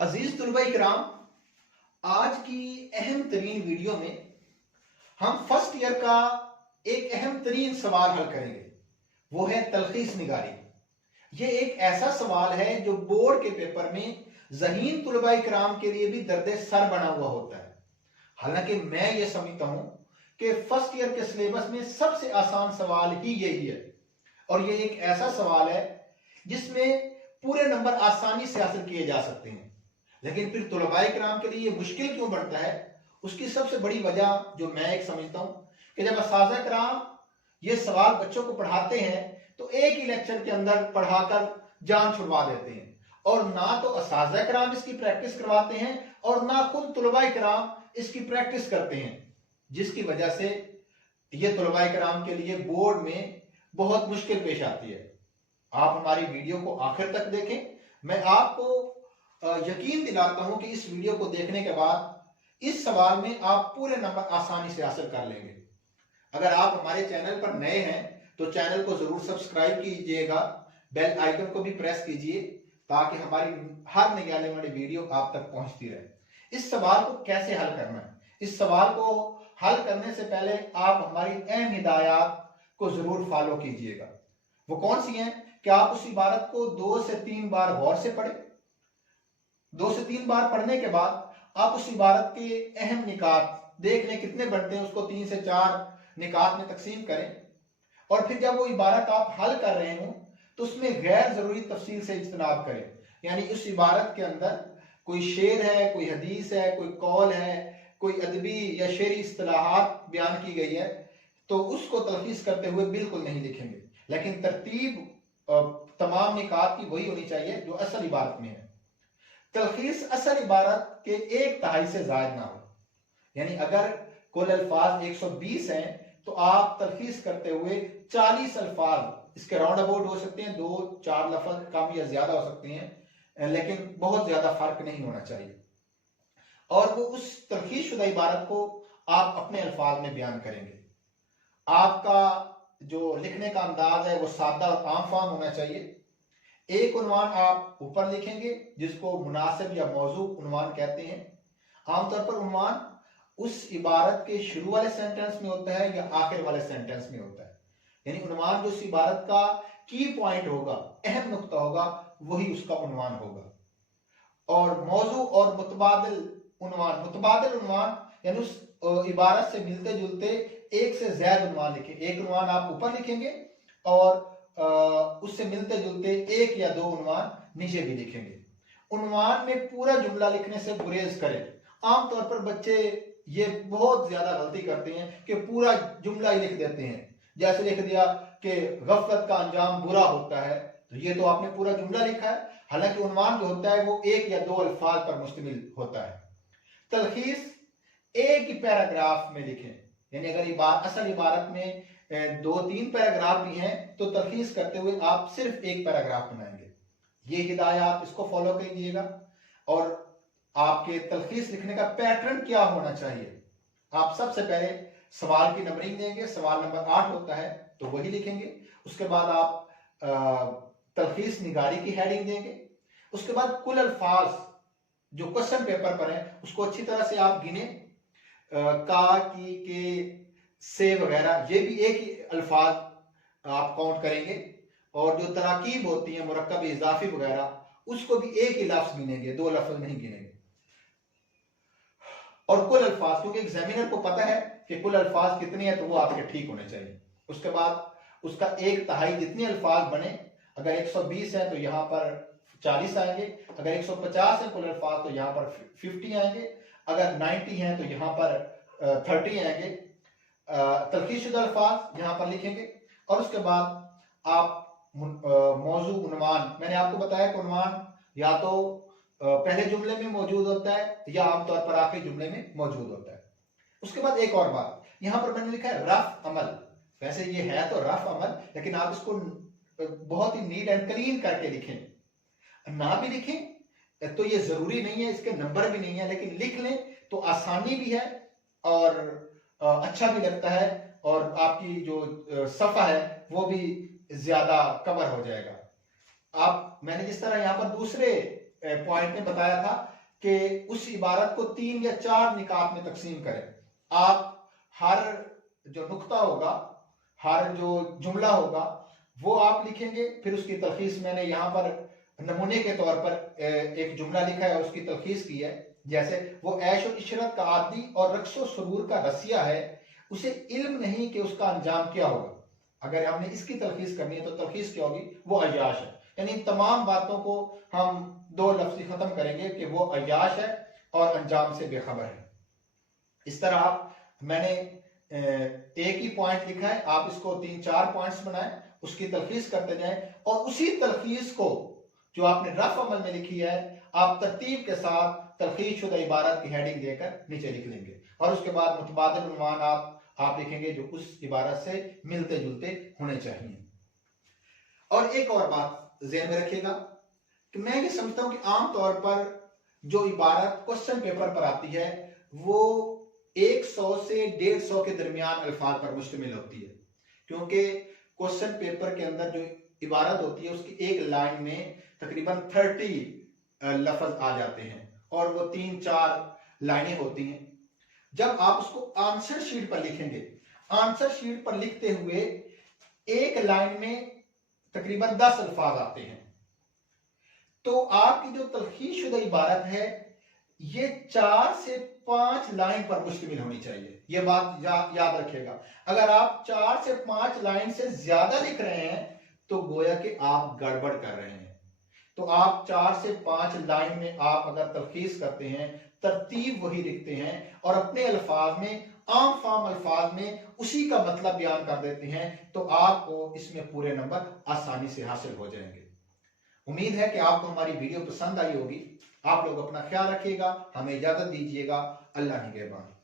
अजीज तुलबा इकराम, आज की अहम तरीन वीडियो में हम फर्स्ट ईयर का एक अहम तरीन सवाल हल करेंगे। वो है तलखीस निगारी। ये एक ऐसा सवाल है जो बोर्ड के पेपर में ज़हीन तुलबा इकराम के लिए भी दर्द सर बना हुआ होता है। हालांकि मैं ये समझता हूं कि फर्स्ट ईयर के सिलेबस में सबसे आसान सवाल ही यही है, और ये एक ऐसा सवाल है जिसमें पूरे नंबर आसानी से हासिल किए जा सकते हैं। लेकिन फिर तुलबा इकराम के लिए मुश्किल क्यों बढ़ता है? उसकी सबसे बड़ी वजह जो मैं एक समझता हूं कि जब असातिज़ा इकराम ये सवाल बच्चों को पढ़ाते हैं तो एक ही लेक्चर के अंदर पढ़ाकर जान छुड़वा देते हैं, और ना तो असातिज़ा इकराम इसकी प्रैक्टिस करवाते हैं और ना खुद तुलबा इकराम इसकी प्रैक्टिस करते हैं, जिसकी वजह से ये तुलबा इकराम के लिए बोर्ड में बहुत मुश्किल पेश आती है। आप हमारी वीडियो को आखिर तक देखें। मैं आपको यकीन दिलाता हूं कि इस वीडियो को देखने के बाद इस सवाल में आप पूरे नंबर आसानी से हासिल कर लेंगे। अगर आप हमारे चैनल पर नए हैं तो चैनल को जरूर सब्सक्राइब कीजिएगा, बेल आइकन को भी प्रेस कीजिए ताकि हमारी हर नई आने वाली वीडियो आप तक पहुंचती रहे। इस सवाल को कैसे हल करना है, इस सवाल को हल करने से पहले आप हमारी अहम हिदायत को जरूर फॉलो कीजिएगा। वो कौन सी हैं कि आप उस इबारत को 2 से 3 बार गौर से पढ़ें। 2 से 3 बार पढ़ने के बाद आप उस इबारत के अहम निकात देख लें कितने बनते हैं, उसको 3 से 4 निकात में तकसीम करें, और फिर जब वो इबारत आप हल कर रहे हो तो उसमें गैर जरूरी तफसील से इज्तनाब करें। यानी उस इबारत के अंदर कोई शेर है, कोई हदीस है, कोई कौल है, कोई अदबी या शेरी इस्तिलाहात बयान की गई है, तो उसको तलखीस करते हुए बिल्कुल नहीं लिखेंगे। लेकिन तरतीब तमाम निकात की वही होनी चाहिए जो असल इबारत में है। तलखीस असल इबारत के 1/3 से ज्यादा ना हो। यानी अगर कुल अल्फाज 120 हैं तो आप तलखीस करते हुए 40 अल्फाज, इसके राउंड अबाउट हो सकते हैं, 2-4 लफ्ज कम या ज्यादा हो सकते हैं, लेकिन बहुत ज्यादा फर्क नहीं होना चाहिए। और वो उस तलखीस शुदा इबारत को आप अपने अल्फाज में बयान करेंगे। आपका जो लिखने का अंदाज है वो सादा और आम फाम होना चाहिए। एक उन्वान आप ऊपर लिखेंगे जिसको मुनासिब या मौजू उन्वान कहते हैं। आमतौर पर उन्वान उस इबारत के शुरू वाले सेंटेंस में होता है या आखिर वाले सेंटेंस में होता है। यानी उन्वान जो उस इबारत का की पॉइंट होगा, अहम नुक्ता होगा, वही उसका उन्वान होगा। और मौजू और मुतबादिल उन्वान यानी उस इबारत से मिलते जुलते एक से ज्यादा उन्वान लिखें। एक उन्वान आप ऊपर लिखेंगे और उससे मिलते जुलते 1 या 2 उन्वान नीचे भी लिखेंगे। उन्वान में पूरा जुमला लिखने से गुरेज करें। आमतौर पर बच्चे ये बहुत ज्यादा गलती करते हैं कि पूरा जुमला ही लिख देते हैं। जैसे लिख दिया कि गफलत का अंजाम बुरा होता है, तो ये तो आपने पूरा जुमला लिखा है, हालांकि उन्वान जो होता है वो 1 या 2 अल्फाज पर मुश्तमिल होता है। तलखीस एक ही पैराग्राफ में लिखें। यानी अगर असल इबारत में 2-3 पैराग्राफ भी हैं तो तलखीस करते हुए आप सिर्फ एक पैराग्राफ बनाएंगे। ये हिदायत इसको फॉलो कीजिएगा। और आपके तलखीस लिखने का पैटर्न क्या होना चाहिए? आप सबसे पहले सवाल की नंबरिंग देंगे। सवाल नंबर 8 होता है तो वही लिखेंगे। उसके बाद आप तलखीस निगारी की हेडिंग देंगे। उसके बाद कुल अल्फाज जो क्वेश्चन पेपर पर है उसको अच्छी तरह से आप गिने, का, की, के, से वगैरह, ये भी एक ही अल्फाज आप काउंट करेंगे। और जो तराकीब होती है, मुरक्कब इजाफी वगैरह, उसको भी एक ही लफ्ज गिनेंगे, 2 लफ्ज नहीं गिनेंगे। और कुल अल्फाज, क्योंकि एग्जामिनर को पता है कि कुल अल्फाज कितने हैं तो वो आपके ठीक होने चाहिए। उसके बाद उसका 1/3 जितने अल्फाज बने, अगर 120 है तो यहाँ पर 40 आएंगे, अगर 150 है कुल अल्फाज तो यहाँ पर 50 आएंगे, अगर 90 है तो यहाँ पर 30 आएंगे। तलखीस शुदा अल्फाज यहाँ पर लिखेंगे। और उसके बाद आप मौजू उन्वान, मैंने आपको बताया कि उन्वान या तो पहले जुमले में मौजूद होता है या आमतौर पर आखिरी जुमले में मौजूद होता है। उसके बाद एक और बात, यहाँ पर मैंने लिखा है रफ अमल। वैसे ये है तो रफ अमल, लेकिन आप इसको बहुत ही नीट एंड क्लीन करके लिखें। ना भी लिखें तो ये जरूरी नहीं है, इसके नंबर भी नहीं है, लेकिन लिख लें तो आसानी भी है और अच्छा भी लगता है, और आपकी जो सफा है वो भी ज्यादा कवर हो जाएगा। मैंने जिस तरह यहाँ पर दूसरे पॉइंट में बताया था कि उस इबारत को 3 या 4 निकात में तकसीम करें। आप हर जो नुक्ता होगा, हर जो जुमला होगा वो आप लिखेंगे, फिर उसकी तलखीस मैंने यहां पर नमूने के तौर पर एक जुमला लिखा है और उसकी तलखीस की है। जैसे वो ऐश और इशरत का आदी और रक्सो सुरूर का रसिया है, उसे इल्म नहीं कि उसका अंजाम क्या होगा। अगर हमने इसकी तलखीस करनी है तो तलखीस क्या होगी, वो अय्याश है। यानी तमाम बातों को हम 2 लफ्ज़ खत्म करेंगे कि वो अय्याश है और अंजाम से बेखबर है। इस तरह आप, मैंने एक ही पॉइंट लिखा है, आप इसको 3-4 पॉइंट्स बनाएं, उसकी तलखीस करते जाएं और उसी तलखीस को जो आपने रफ अमल में लिखी है आप तरतीब के साथ तलखीस शुदा इबारत की हेडिंग देकर नीचे लिख लेंगे और उसके बाद मुतबादिल उन्वान आप लिखेंगे जो उस इबारत से मिलते जुलते होने चाहिए। और एक और बात ज़हन में रखिएगा कि मैं ये समझता हूं कि आमतौर पर जो इबारत क्वेश्चन पेपर पर आती है वो 100 से 150 के दरमियान अल्फाज पर मुश्तमिल होती है, क्योंकि क्वेश्चन पेपर के अंदर जो इबारत होती है उसकी एक लाइन में तकरीबन 30 लफ्ज आ जाते हैं और वो 3-4 लाइनें होती हैं। जब आप उसको आंसर शीट पर लिखेंगे, आंसर शीट पर लिखते हुए एक लाइन में तकरीबन 10 अल्फाज आते हैं, तो आपकी जो तलखीस शुदा इबारत है ये 4 से 5 लाइन पर मुश्तमिल होनी चाहिए। ये बात याद रखिएगा। अगर आप 4 से 5 लाइन से ज्यादा लिख रहे हैं तो गोया कि आप गड़बड़ कर रहे हैं। तो आप 4 से 5 लाइन में आप अगर तलखीस करते हैं, तरतीब वही लिखते हैं और अपने अल्फाज में, आम फाम अल्फाज में उसी का मतलब बयान कर देते हैं, तो आपको इसमें पूरे नंबर आसानी से हासिल हो जाएंगे। उम्मीद है कि आपको हमारी वीडियो पसंद आई होगी। आप लोग अपना ख्याल रखिएगा, हमें इजाजत दीजिएगा। अल्लाह निगहबान।